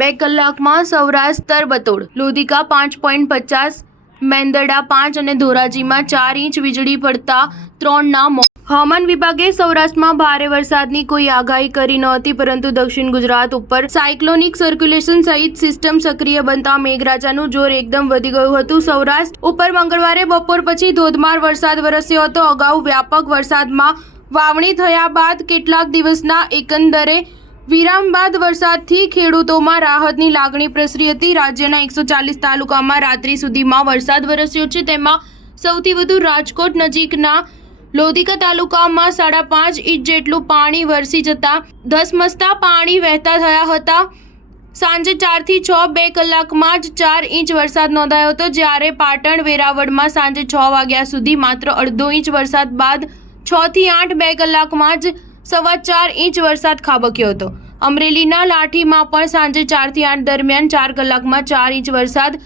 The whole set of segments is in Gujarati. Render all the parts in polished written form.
2 કલાકમાં સૌરાષ્ટ્ર તરબતોડ. લોધિકા 5.50, મેંદરડા 5 અને ધોરાજીમાં 4 ઇંચ વીજળી પડતા 3ના મોત. હવામાન વિભાગે સૌરાષ્ટ્રમાં ભારે વરસાદની કોઈ આગાહી કરી નહોતી, પરંતુ દક્ષિણ ગુજરાત ઉપર સાયક્લોનિક સર્ક્યુલેશન સહિત સિસ્ટમ સક્રિય બનતા મેઘરાજાનું જોર એકદમ વધી ગયું હતું. સૌરાષ્ટ્ર ઉપર મંગળવારે બપોર પછી ધોધમાર વરસાદ વરસ્યો હતો. અગાઉ વ્યાપક વરસાદમાં વાવણી થયા બાદ કેટલાક દિવસના એકંદરે વિરામ બાદ વરસાદથી ખેડૂતોમાં રાહતની લાગણી પ્રસરી હતી. રાજ્યના 140 તાલુકામાં રાત્રિ સુધીમાં વરસાદ વરસ્યો છે. તેમાં સૌથી વધુ રાજકોટ નજીકના લોધિકા તાલુકામાં 5.5 ઇંચ જેટલું પાણી વરસી જતા ધસમસતા પાણી વહેતા થયા હતા. સાંજે 4 થી 6 2 કલાકમાં જ 4 ઇંચ વરસાદ નોંધાયો હતો, જ્યારે પાટણ વેરાવળમાં સાંજે 6 વાગ્યા સુધી માત્ર અડધો ઇંચ વરસાદ બાદ 6 થી 8 2 કલાકમાં જ 4.25 ઇંચ વરસાદ ખાબક્યો હતો. અમરેલીના લાઠીમાં પણ સાંજે 4 થી 8 દરમિયાન 4 કલાકમાં 4 ઇંચ વરસાદ,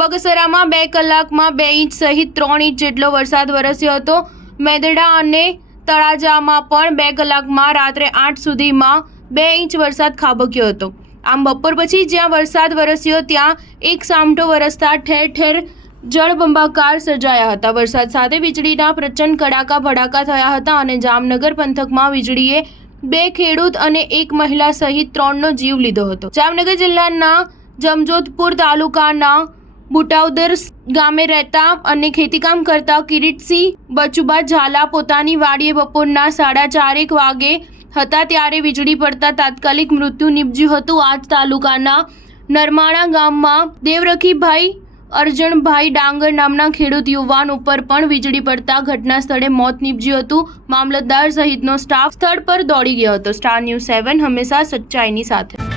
બગસરામાં 2 કલાકમાં 2 ઇંચ સહિત 3 ઇંચ જેટલો વરસાદ વરસ્યો હતો. મેંદરડા અને તળાજામાં પણ 2 કલાકમાં રાત્રે 8 સુધીમાં 2 ઇંચ વરસાદ ખાબક્યો હતો. આમ બપોર પછી જ્યાં વરસાદ વરસ્યો ત્યાં એક સામટો વરસતા ઠેર ઠેર જળબંબાકાર સર્જાયા હતા. વરસાદ સાથે વીજળીના પ્રચંડ કડાકા ભડાકા થયા હતા અને જામનગર પંથકમાં વીજળીએ 2 ખેડૂત અને 1 મહિલા સહિત 3નો જીવ લીધો હતો. જામનગર જિલ્લાના જમજોધપુર તાલુકાના બુટાઉદર ગામે રહેતા અને ખેતીકામ કરતા કિરીટસિંહ બચુબા ઝાલા પોતાની વાડીએ બપોરના 4:30 વાગે હતા ત્યારે વીજળી પડતા તાત્કાલિક મૃત્યુ નિપજ્યું હતું. આ જ તાલુકાના નરમાણા ગામમાં દેવરખીભાઈ અરજણભાઈ ડાંગર નામના ખેડૂત યુવાન ઉપર પણ વીજળી પડતા ઘટના સ્થળે મોત નિપજ્યું હતું. મામલતદાર સહિતનો સ્ટાફ સ્થળ પર દોડી ગયો હતો. સ્ટાર ન્યૂઝ 7 હંમેશા સચ્ચાઈની સાથે.